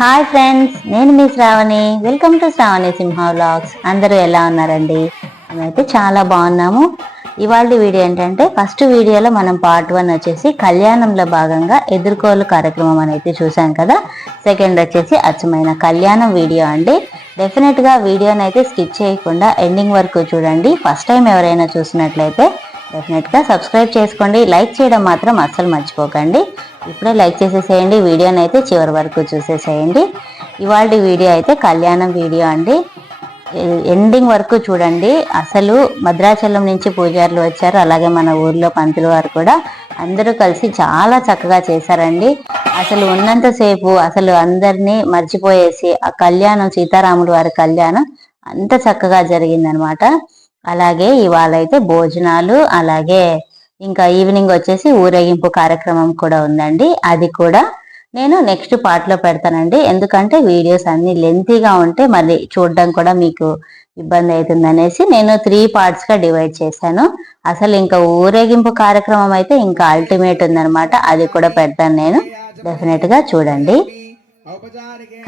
Hi friends నేను మీ Shravani. Welcome to Shravani Simha vlogs అందరూ ఎలా ఉన్నారండి? మేమైతే చాలా బాగున్నాము. ఇవాళ వీడియో ఏంటంటే ఫస్ట్ వీడియోలో మనం పార్ట్ వన్ వచ్చేసి కళ్యాణంలో భాగంగా ఎదుర్కోలు కార్యక్రమం అనేది చూసాం కదా. సెకండ్ వచ్చేసి అచ్చమైన కళ్యాణం వీడియో అండి. డెఫినెట్గా వీడియోని అయితే స్కిప్ చేయకుండా ఎండింగ్ వరకు చూడండి. ఫస్ట్ టైం ఎవరైనా చూసినట్లయితే డెఫినెట్గా సబ్స్క్రైబ్ చేసుకోండి. లైక్ చేయడం మాత్రం అస్సలు మర్చిపోకండి. ఇప్పుడే లైక్ చేసేసేయండి. వీడియోని అయితే చివరి వరకు చూసేసేయండి. ఇవాళ వీడియో అయితే కళ్యాణం వీడియో అండి. ఎండింగ్ వరకు చూడండి. అసలు భద్రాచలం నుంచి పూజారులు వచ్చారు. అలాగే మన ఊర్లో పంతులు వారు కూడా అందరూ కలిసి చాలా చక్కగా చేశారండి. అసలు ఉన్నంతసేపు అసలు అందరినీ మర్చిపోయేసి ఆ కళ్యాణం సీతారాములు వారి కళ్యాణం అంత చక్కగా జరిగిందనమాట. అలాగే ఇవాళ అయితే భోజనాలు అలాగే ఇంకా ఈవినింగ్ వచ్చేసి ఊరేగింపు కార్యక్రమం కూడా ఉందండి. అది కూడా నేను నెక్స్ట్ పార్ట్లో పెడతానండి. ఎందుకంటే వీడియోస్ అన్ని లెంతీగా ఉంటే మరి చూడడం కూడా మీకు ఇబ్బంది అవుతుంది అనేసి నేను త్రీ పార్ట్స్గా డివైడ్ చేశాను. అసలు ఇంకా ఊరేగింపు కార్యక్రమం అయితే ఇంకా అల్టిమేట్ ఉందనమాట అది కూడా పెడతాను నేను. డెఫినెట్గా చూడండి.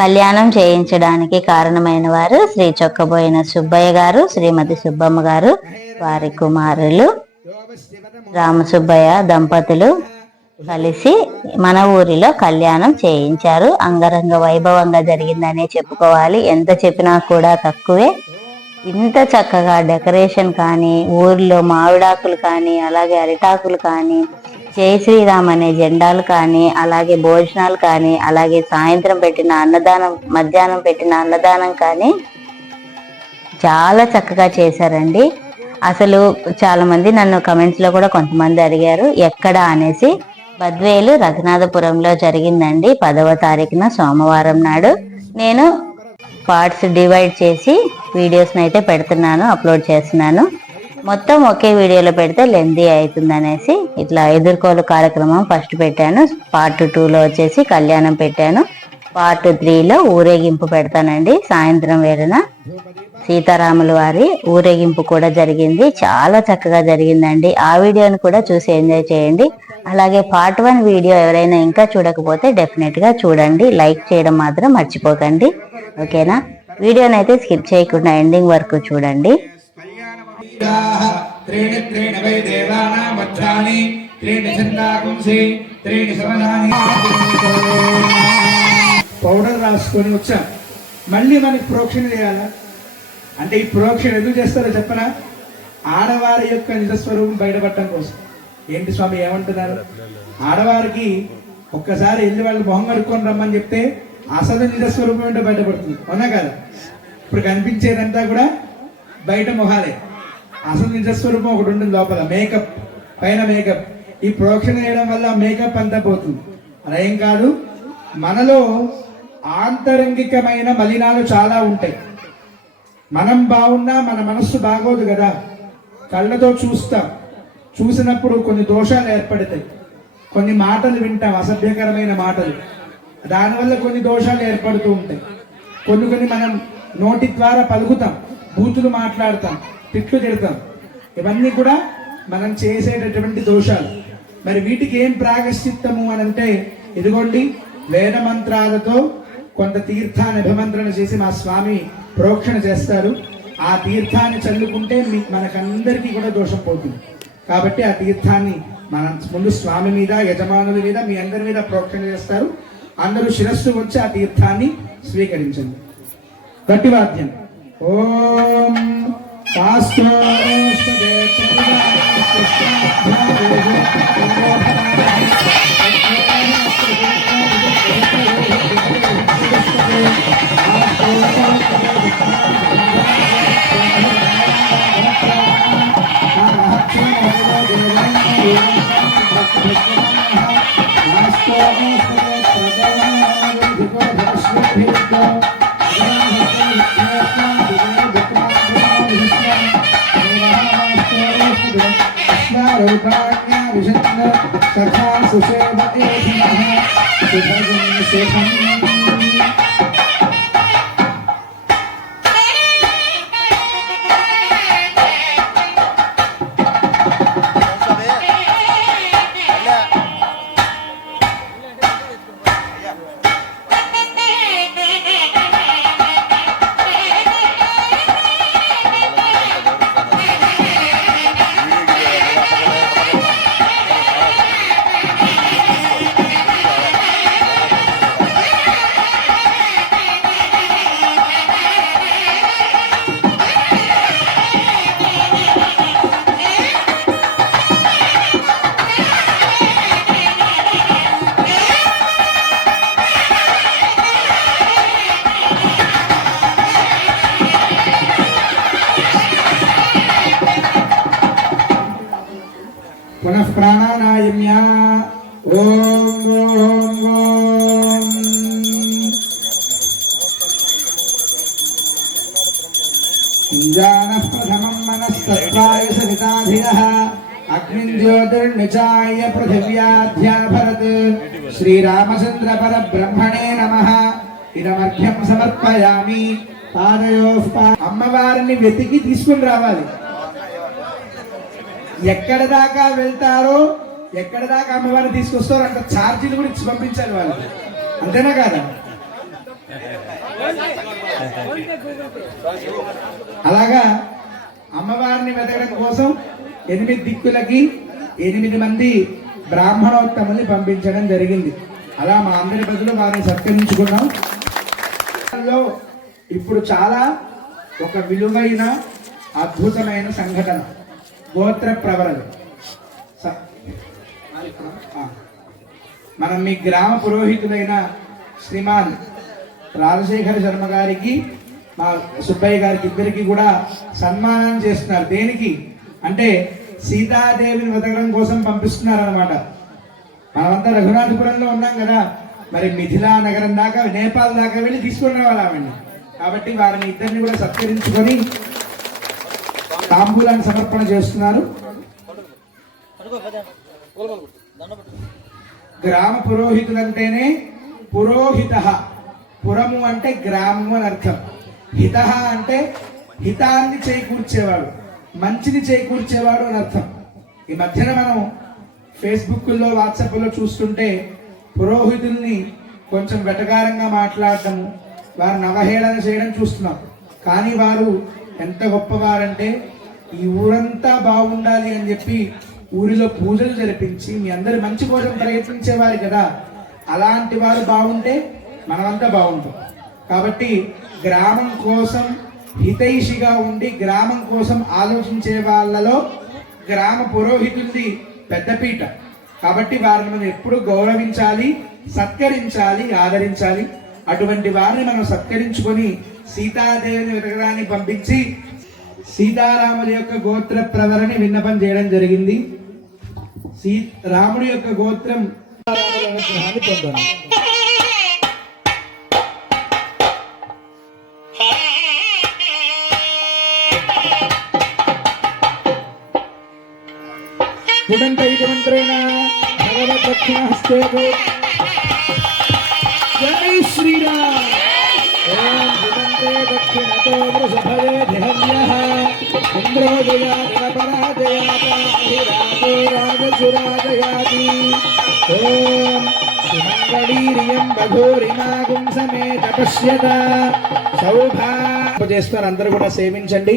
కళ్యాణం చేయించడానికి కారణమైన వారు శ్రీ చొక్కబోయిన సుబ్బయ్య గారు శ్రీమతి సుబ్బమ్మ గారు వారి కుమారులు. రామసుబ్బయ్య దంపతులు కలిసి మన ఊరిలో కళ్యాణం చేయించారు. అంగరంగ వైభవంగా జరిగిందనే చెప్పుకోవాలి. ఎంత చెప్పినా కూడా తక్కువే. ఇంత చక్కగా డెకరేషన్ కానీ ఊర్లో మామిడాకులు కానీ అలాగే అరిటాకులు కానీ జై శ్రీరామ్ అనే జెండాలు కానీ అలాగే భోజనాలు కానీ అలాగే సాయంత్రం పెట్టిన అన్నదానం మధ్యాహ్నం పెట్టిన అన్నదానం కానీ చాలా చక్కగా చేశారండి. అసలు చాలామంది నన్ను కమెంట్స్లో కూడా కొంతమంది అడిగారు ఎక్కడ అనేసి. బద్వేలు రఘునాథపురంలో జరిగిందండి. పదవ తారీఖున సోమవారం నాడు నేను పార్ట్స్ డివైడ్ చేసి వీడియోస్ని అయితే పెడుతున్నాను అప్లోడ్ చేస్తున్నాను. మొత్తం ఒకే వీడియోలో పెడితే లెందీ అవుతుంది అనేసి ఇట్లా ఎదుర్కోలు కార్యక్రమం ఫస్ట్ పెట్టాను. పార్ట్ టూలో వచ్చేసి కళ్యాణం పెట్టాను. పార్ట్ త్రీలో ఊరేగింపు పెడతానండి సాయంత్రం వేళన. సీతారాముల వారి ఊరేగింపు కూడా జరిగింది. చాలా చక్కగా జరిగిందండి. ఆ వీడియోని కూడా చూసి ఎంజాయ్ చేయండి. అలాగే పార్ట్ వన్ వీడియో ఎవరైనా ఇంకా చూడకపోతే డెఫినెట్గా చూడండి. లైక్ చేయడం మాత్రం మర్చిపోకండి. ఓకేనా? వీడియోని అయితే స్కిప్ చేయకుండా ఎండింగ్ వరకు చూడండి. పౌడర్ రాసుకొని వచ్చా. మళ్ళీ మనకి ప్రోక్షణ చేయాలా? అంటే ఈ ప్రోక్షణ ఎందుకు చేస్తారో చెప్పరా ఆడవారి యొక్క నిజస్వరూపం బయటపడటం కోసం. ఏంటి స్వామి ఏమంటున్నారు? ఆడవారికి ఒక్కసారి వెళ్ళి వాళ్ళు మొహం కడుక్కొని రమ్మని చెప్తే అసలు నిజస్వరూపం ఏంటో బయటపడుతుంది. అవునా కదా? ఇప్పుడు కనిపించేదంతా కూడా బయట మొహాలే. అసలు నిజస్వరూపం ఒకటి ఉంటుంది లోపల మేకప్ పైన మేకప్. ఈ ప్రోక్షణ చేయడం వల్ల మేకప్ అంతా పోతుంది. అలా ఏం కాదు మనలో ఆంతరంగికమైన మలినాలు చాలా ఉంటాయి. మనం బాగున్నా మన మనస్సు బాగోదు కదా. కళ్ళతో చూస్తాం. చూసినప్పుడు కొన్ని దోషాలు ఏర్పడతాయి. కొన్ని మాటలు వింటాం అసభ్యకరమైన మాటలు. దానివల్ల కొన్ని దోషాలు ఏర్పడుతూ ఉంటాయి. కొన్ని కొన్ని మనం నోటి ద్వారా పలుకుతాం బూతులు మాట్లాడతాం తిట్లు తిడతాం. ఇవన్నీ కూడా మనం చేసేటటువంటి దోషాలు. మరి వీటికి ఏం ప్రాగశ్చిత్తము అని అంటే ఇదిగోండి వేద మంత్రాలతో కొంత తీర్థాన్ని అభిమంత్రణ చేసి మా స్వామి ప్రోక్షణ చేస్తారు. ఆ తీర్థాన్ని చల్లుకుంటే మీ మనకందరికీ కూడా దోషం పోతుంది. కాబట్టి ఆ తీర్థాన్ని మన ముందు స్వామి మీద యజమానుల మీద మీ అందరి మీద ప్రోక్షణ చేస్తారు. అందరూ శిరస్సు వచ్చి ఆ తీర్థాన్ని స్వీకరించండి. గట్టి వాద్యం ఓం విషన్న సఖా సుషేవ సుభగం సుఖం జ్యోతిర్నిచాయ పృథివ్యాధ్యాభరత్ శ్రీరామచంద్ర పరబ్రహ్మణే నమః ఇదమర్ఘ్యం సమర్పయామి పాదయోః అమ్మవారిని వెతికి తీసుకుని రావాలి. ఎక్కడ దాకా వెళ్తారో ఎక్కడ దాకా అమ్మవారిని తీసుకొస్తారో అంత ఛార్జీలు కూడా ఇచ్చి పంపించాలి వాళ్ళు అంతేనా కాదా? అలాగా అమ్మవారిని వెతకడం కోసం ఎనిమిది దిక్కులకి ఎనిమిది మంది బ్రాహ్మణోత్తముల్ని పంపించడం జరిగింది. అలా మా అందరి బదులు వారిని సత్కరించుకున్నాం. ఇప్పుడు చాలా ఒక విలువైన అద్భుతమైన సంఘటన. గోత్ర ప్రవరణ మనం మీ గ్రామ పురోహితులైన శ్రీమాన్ రాజశేఖర శర్మ గారికి మా సుబ్బయ్య గారికి ఇద్దరికి కూడా సన్మానం చేస్తున్నారు. దేనికి? అంటే సీతాదేవిని వెతకడం కోసం పంపిస్తున్నారనమాట మనమంతా రఘునాథపురంలో ఉన్నాం కదా. మరి మిథిలా నగరం దాకా నేపాల్ దాకా వెళ్ళి తీసుకుని రావాలి ఆవిడ్ని. కాబట్టి వారిని ఇద్దరిని కూడా సత్కరించుకొని తాంబూలాన్ని సమర్పణ చేస్తున్నారు. గ్రామ పురోహితులంటేనే పురోహిత. పురము అంటే గ్రామము అని అర్థం. హిత అంటే హితాన్ని చేకూర్చేవాడు. మంచిని చేకూర్చేవాడు అని అర్థం. ఈ మధ్యన మనం ఫేస్బుక్లో వాట్సాప్లో చూస్తుంటే పురోహితుల్ని కొంచెం వెటకారంగా మాట్లాడటము వారిని అవహేళన చేయడం చూస్తున్నాం. కానీ వారు ఎంత గొప్పవారంటే ఈ ఊరంతా బాగుండాలి అని చెప్పి ఊరిలో పూజలు జరిపించి మీ అందరి మంచి కోసం ప్రయత్నించేవారు కదా. అలాంటి వారు బాగుంటే మనమంతా బాగుంటాం. కాబట్టి గ్రామం కోసం హితైషిగా ఉండి గ్రామం కోసం ఆలోచించే వాళ్ళలో గ్రామ పురోహితుడి పెద్దపీట. కాబట్టి వారిని మనం ఎప్పుడు గౌరవించాలి సత్కరించాలి ఆదరించాలి. అటువంటి వారిని మనం సత్కరించుకొని సీతాదేవిని వెతకడానికి పంపించి సీతారాముల యొక్క గోత్ర ప్రవరణ విన్నపం చేయడం జరిగింది. సీ రాముడి యొక్క గోత్రం సీతారాముల పొందాలి పుడంతైకమంత్రేణ భగవద్దక్షిణహస్తే జై శ్రీరామ్. ఓం పుడంతే దక్షిణతో వృషభవే ధిహవ్యః ఇంద్రోజయాపరాజయాపాహిరాజో రాజసురాజయాతి ఓం సుమంగళీరియం బధూరిమాగుం సమేత పశ్యత. సౌభా చేస్తారు అందరూ కూడా సేవించండి.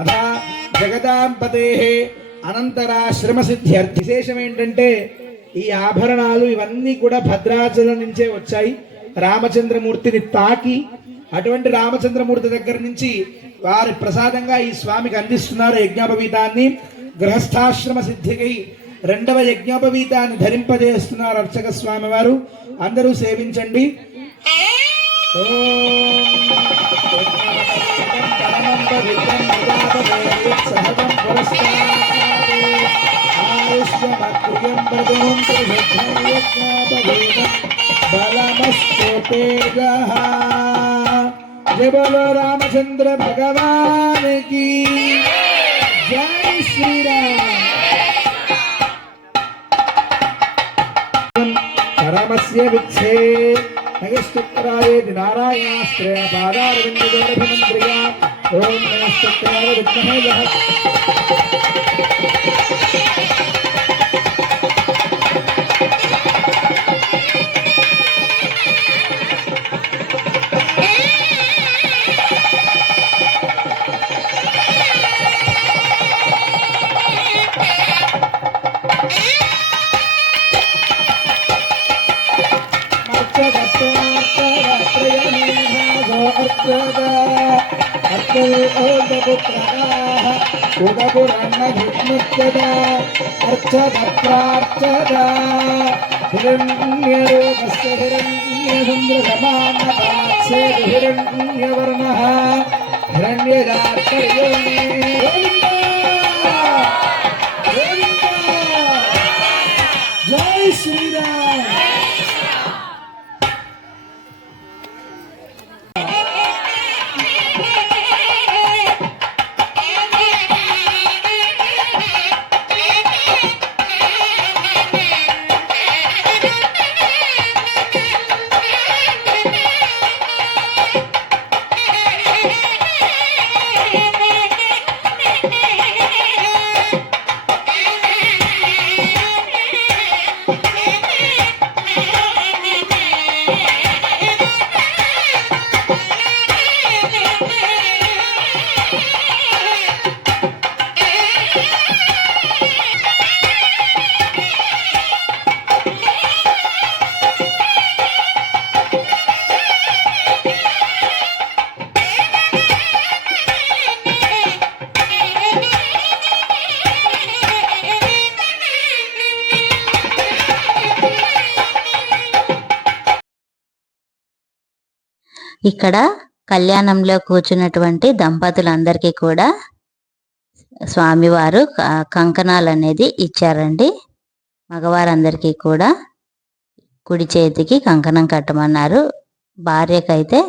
అథ జగదాంపతే అనంతరాశ్రమ సిద్ధ్యర్థి విశేషం ఏంటంటే ఈ ఆభరణాలు ఇవన్నీ కూడా భద్రాచలం నుంచే వచ్చాయి. రామచంద్రమూర్తిని తాకి అటువంటి రామచంద్రమూర్తి దగ్గర నుంచి వారి ప్రసాదంగా ఈ స్వామికి అందిస్తున్నారు యజ్ఞోపవీతాన్ని. గృహస్థాశ్రమ సిద్ధికై రెండవ యజ్ఞోపవీతాన్ని ధరింపజేస్తున్నారు అర్చక స్వామి వారు అందరూ సేవించండి. जय జయ బలో రామచంద్ర భగవానికి. జై శ్రీరామ్. పరమస్య విచ్చే నగస్తుత్రాయేది నారాయణాశ్రయ పాదారవిందోరభిమంత్రియా ఓం నమస్తుత్రాయ విద్మహే அர்ச்சதா அர்ச்சதப்ரார்ச்சதா ஹிரண்யரூபஸ்ய ஹிரண்யசந்திரசமானபாக்ஷே ஹிரண்யவர்ணः ஹிரண்யதாத்தயோனே ఇక్కడ కళ్యాణంలో కూర్చున్నటువంటి దంపతులందరికీ కూడా స్వామివారు కంకణాలు అనేది ఇచ్చారండి. మగవారందరికీ కూడా కుడి చేతికి కంకణం కట్టమన్నారు. భార్యకైతే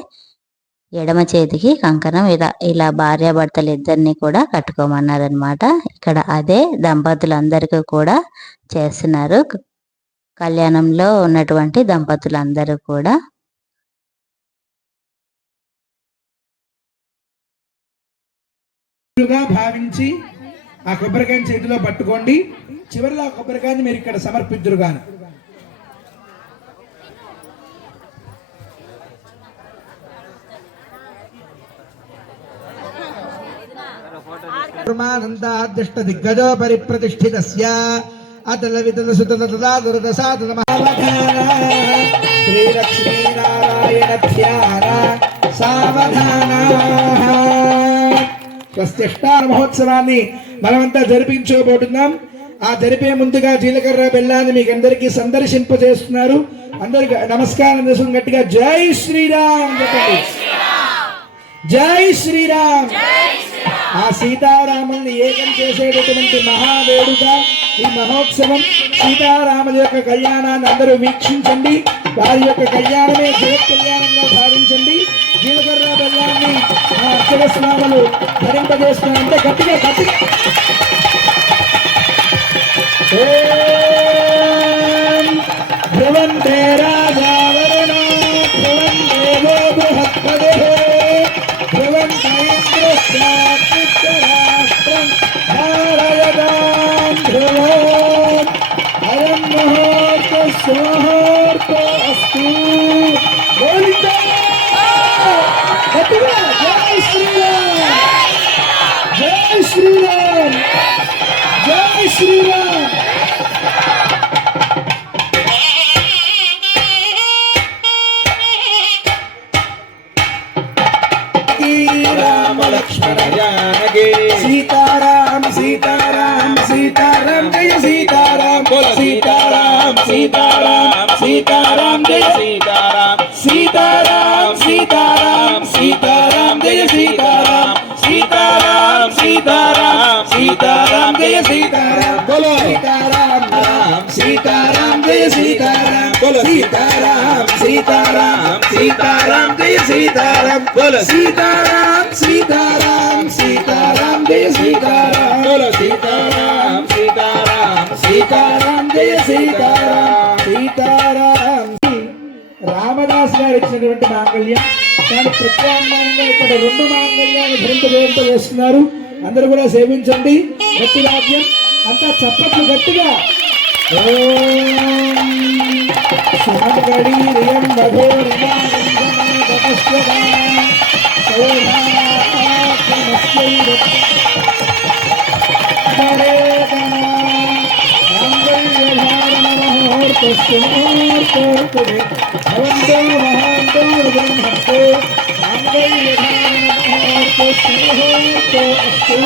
ఎడమ చేతికి కంకణం ఇలా ఇలా భార్యాభర్తలు ఇద్దరిని కూడా కట్టుకోమన్నారు అనమాట ఇక్కడ అదే దంపతులందరికీ కూడా చేస్తున్నారు. కళ్యాణంలో ఉన్నటువంటి దంపతులందరూ కూడా భావించి ఆ కొబ్బరికాయని చేతిలో పట్టుకోండి. చివరిలో ఆ కొబ్బరికాయని మీరు ఇక్కడ సమర్పిద్దురు గాను. ధర్మానందాదృష్ట దిగ్గజో పరిప్రతిష్ఠితస్య అతల వితల సుతల తదా దురద సాధన శ్రీలక్ష్మీనారాయణ ధ్యాన సావధాన. స్వస్తిష్టార మహోత్సవాన్ని మనమంతా జరిపించబోతున్నాం. ఆ జరిపే ముందుగా జీలకర్ర బెల్లాన్ని మీకు అందరికీ సందర్శింపజేస్తున్నారు. అందరికి నమస్కారం చేసుకుని గట్టిగా జై శ్రీరామ్ చెప్పండి. జై శ్రీరామ్. ఆ సీతారాముల్ని ఏకం చేసేటటువంటి మహావేడుక ఈ మహోత్సవం సీతారాముల యొక్క కళ్యాణాన్ని అందరూ వీక్షించండి. వారి యొక్క కళ్యాణమే జగత్ కళ్యాణంగా సాధించండి. జీలకర్ర బెల్లాన్ని ఆ అర్చక స్నామలు ధరింపజేస్తున్నారంటే గట్టిగా గట్టిగా ఓం ధ్రువంతే రాజా వరుణ ధ్రువం దేవో బృహస్పతి ధ్రువంత ఇంద్రశ్చాత్రం జై సీతారాం సీతారాం సీతారాం జయ సీతారాం. బోలో. సీతారాం సీతారాం సీతారాం జయ సీతారాం. బోలో. సీతారాం సీతారాం సీతారాం జయ సీతారాం. సీతారాం. రామదాస్ గారు ఇచ్చినటువంటి మాంగళ్యం. దాని ప్రత్యామ్నాయంగా ఇక్కడ రెండు మాంగళ్యాన్ని ధరింపజేయంతో చేస్తున్నారు. అందరూ కూడా సేవించండి. గట్టి వాద్యం అంతా చప్పట్లు గట్టిగా सुमङ्गणीरियं भवन्तौ महान्तौ ब्रह्मतो नाङ्गल्यधारणमहार्तो अस्तु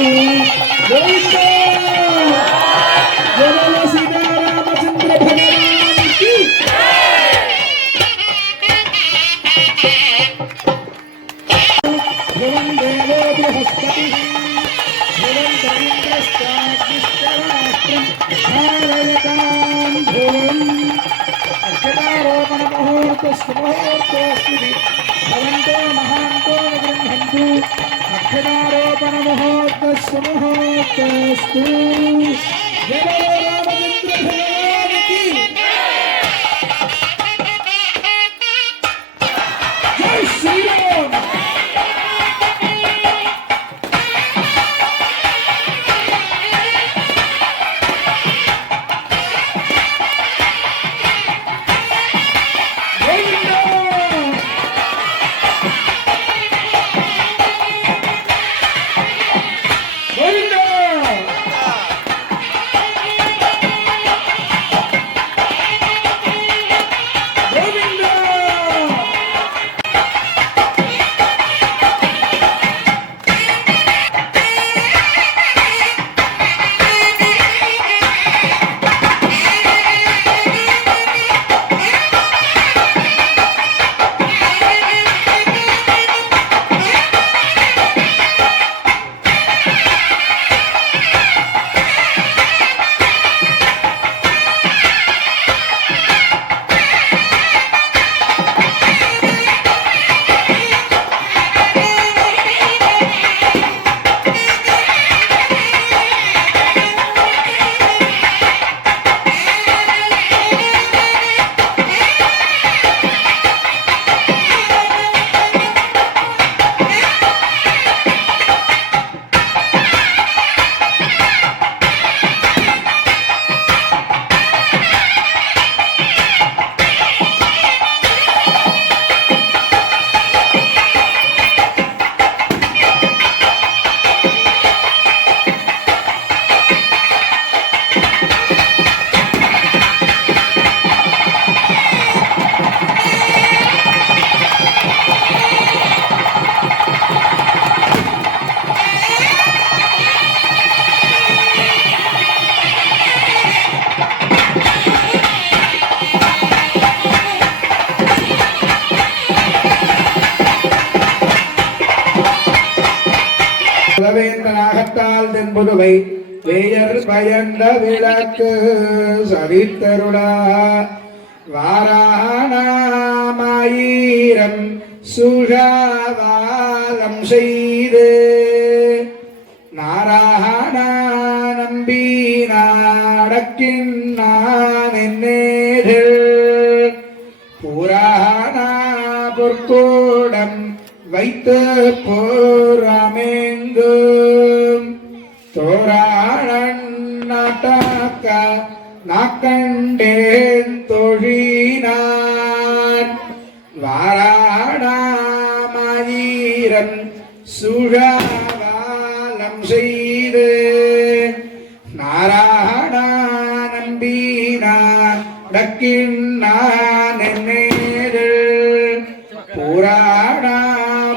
गोविन्दा జై கண்ட விளக்கு சவித்தருளா வாராணாமாயிரம் சுழாவாலம் செய்து நாராயண நம்பி நாடக்கின்னான் என்னேதில் புராண பொற்கூடம் வைத்து போரா வாக்கண்டேன் தொழினான். வாராடாமயீரம் சுழாவாலம் செய்து நாராடா நம்பினா டக்கின்னான் புராடா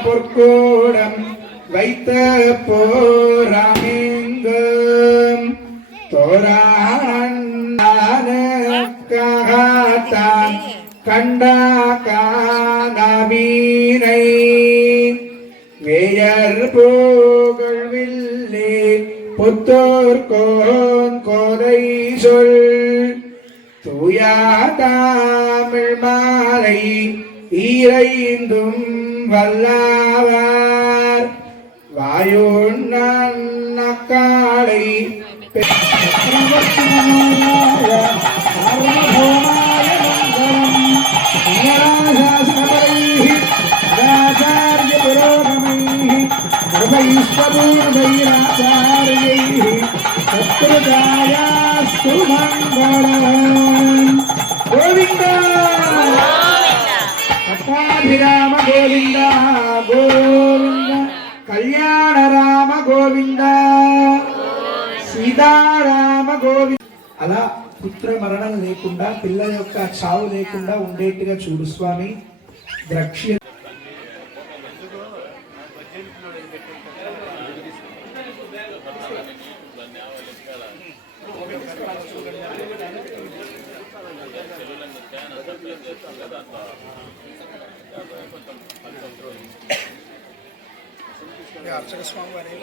பொற்கோடம் வைத்த போராமேங்கும். தோரா பார்த்தான் கண்டா காணவீரை வேயர் போகழ்வில்லே புத்தோர் கோரை சொல். தூயாதாமிழ் மாலை. ஈரைந்தும் வல்லாவார். வாயோன் நக்காளை அருணபோன గోవింద! పట్టాభిరామ గోవింద గోవింద. కళ్యాణ రామ గోవింద. సీతారామ గోవింద. అలా పుత్ర మరణం లేకుండా పిల్ల యొక్క చావు లేకుండా ఉండేట్టుగా చూడు స్వామి. ద్రక్ష్య అర్చక స్వామి వారి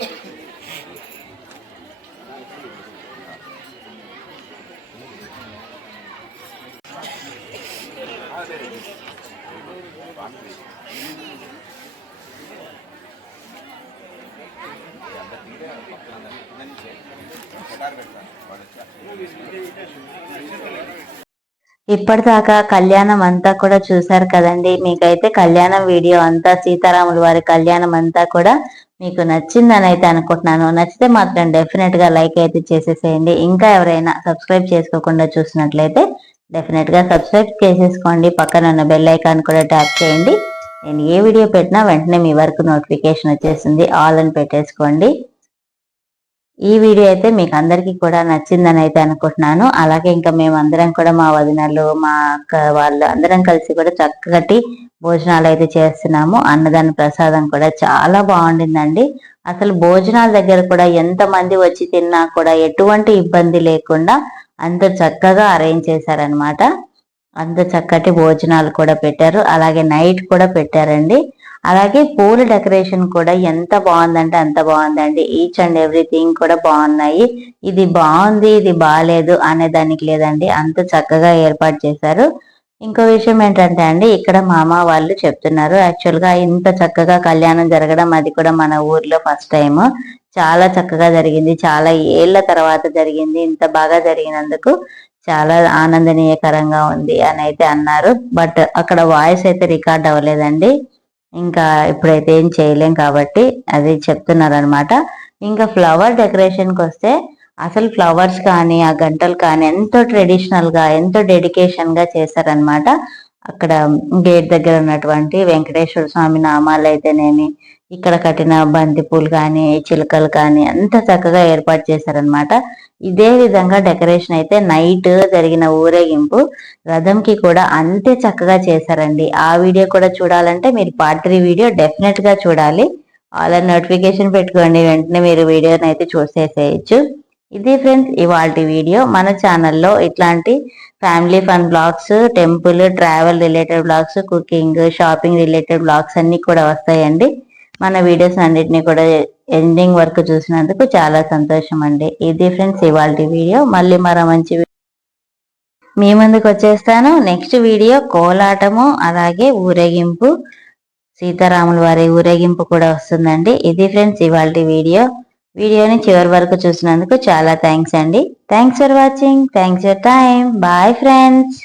ఇప్పటిదాకా కళ్యాణం అంతా కూడా చూసారు కదండి. మీకైతే కళ్యాణం వీడియో అంతా సీతారాముల వారి కళ్యాణం అంతా కూడా మీకు నచ్చిందని అయితే అనుకుంటున్నాను. నచ్చితే మాత్రం డెఫినెట్గా లైక్ అయితే చేసేసేయండి. ఇంకా ఎవరైనా సబ్స్క్రైబ్ చేసుకోకుండా చూసినట్లయితే డెఫినెట్గా సబ్స్క్రైబ్ చేసేసుకోండి. పక్కన ఉన్న బెల్ ఐకాన్ కూడా ట్యాప్ చేయండి. నేను ఏ వీడియో పెట్టినా వెంటనే మీ వరకు నోటిఫికేషన్ వచ్చేసింది ఆల్ అని పెట్టేసుకోండి. ఈ వీడియో అయితే మీకు అందరికీ కూడా నచ్చిందని అయితే అనుకుంటున్నాను. అలాగే ఇంకా మేము అందరం కూడా మా వదినలు మా అక్క వాళ్ళు అందరం కలిసి కూడా చక్కటి భోజనాలు అయితే చేస్తున్నాము. అన్నదాన ప్రసాదం కూడా చాలా బాగుండిందండి. అసలు భోజనాల దగ్గర కూడా ఎంతమంది వచ్చి తిన్నా కూడా ఎటువంటి ఇబ్బంది లేకుండా అంత చక్కగా అరేంజ్ చేశారనమాట అంత చక్కటి భోజనాలు కూడా పెట్టారు. అలాగే నైట్ కూడా పెట్టారండి. అలాగే పూల డెకరేషన్ కూడా ఎంత బాగుందంటే అంత బాగుందండి. ఈచ్ అండ్ ఎవ్రీథింగ్ కూడా బాగున్నాయి. ఇది బాగుంది ఇది బాగాలేదు అనే దానికి లేదండి. అంత చక్కగా ఏర్పాటు చేశారు. ఇంకో విషయం ఏంటంటే అండి ఇక్కడ మామ వాళ్ళు చెప్తున్నారు. యాక్చువల్గా ఇంత చక్కగా కళ్యాణం జరగడం అది కూడా మన ఊర్లో ఫస్ట్ టైం చాలా చక్కగా జరిగింది. చాలా ఏళ్ళ తర్వాత జరిగింది. ఇంత బాగా జరిగినందుకు చాలా ఆనందనీయకరంగా ఉంది అని అయితే అన్నారు. బట్ అక్కడ వాయిస్ అయితే రికార్డ్ అవ్వలేదండి. ఇంకా ఇప్పుడైతే ఏం చేయలేం కాబట్టి అది చెప్తున్నారు అనమాట ఇంకా ఫ్లవర్ డెకరేషన్కి వస్తే అసలు ఫ్లవర్స్ కానీ ఆ గంటలు కానీ ఎంతో ట్రెడిషనల్గా ఎంతో డెడికేషన్గా చేశారనమాట అక్కడ గేట్ దగ్గర ఉన్నటువంటి వెంకటేశ్వర స్వామి నామాలు అయితేనేమి ఇక్కడ కట్టిన బంతిపూలు కానీ చిలుకలు కానీ అంత చక్కగా ఏర్పాటు చేశారనమాట ఇదే విధంగా డెకరేషన్ అయితే నైట్ జరిగిన ఊరేగింపు రథంకి కూడా అంతే చక్కగా చేశారండి. ఆ వీడియో కూడా చూడాలంటే మీరు పార్ట్ త్రీ వీడియో డెఫినెట్గా చూడాలి అలా నోటిఫికేషన్ పెట్టుకోండి. వెంటనే మీరు వీడియోని అయితే చూసేసేయచ్చు. ఇది ఫ్రెండ్స్ ఇవాళ వీడియో. మన ఛానల్లో ఇట్లాంటి family fun blogs temple travel related blogs cooking shopping related blogs అన్ని కూడా వస్తాయండి. మన వీడియోస్ అన్నిటిని కూడా ఎండింగ్ వరకు చూసినందుకు చాలా సంతోషం అండి ఇది ఫ్రెండ్స్ ఇవాళ వీడియో మళ్ళీ మరో మంచి మీ ముందుకు వచ్చేస్తాను. నెక్స్ట్ వీడియో కోలాటము అలాగే ఊరేగింపు. సీతారాముల వారి ఊరేగింపు కూడా వస్తుందండి. ఇది ఫ్రెండ్స్ ఇవాళ వీడియో వీడియోని చివరి వరకు చూసినందుకు చాలా థ్యాంక్స్ అండి. Thanks for watching thanks for time bye friends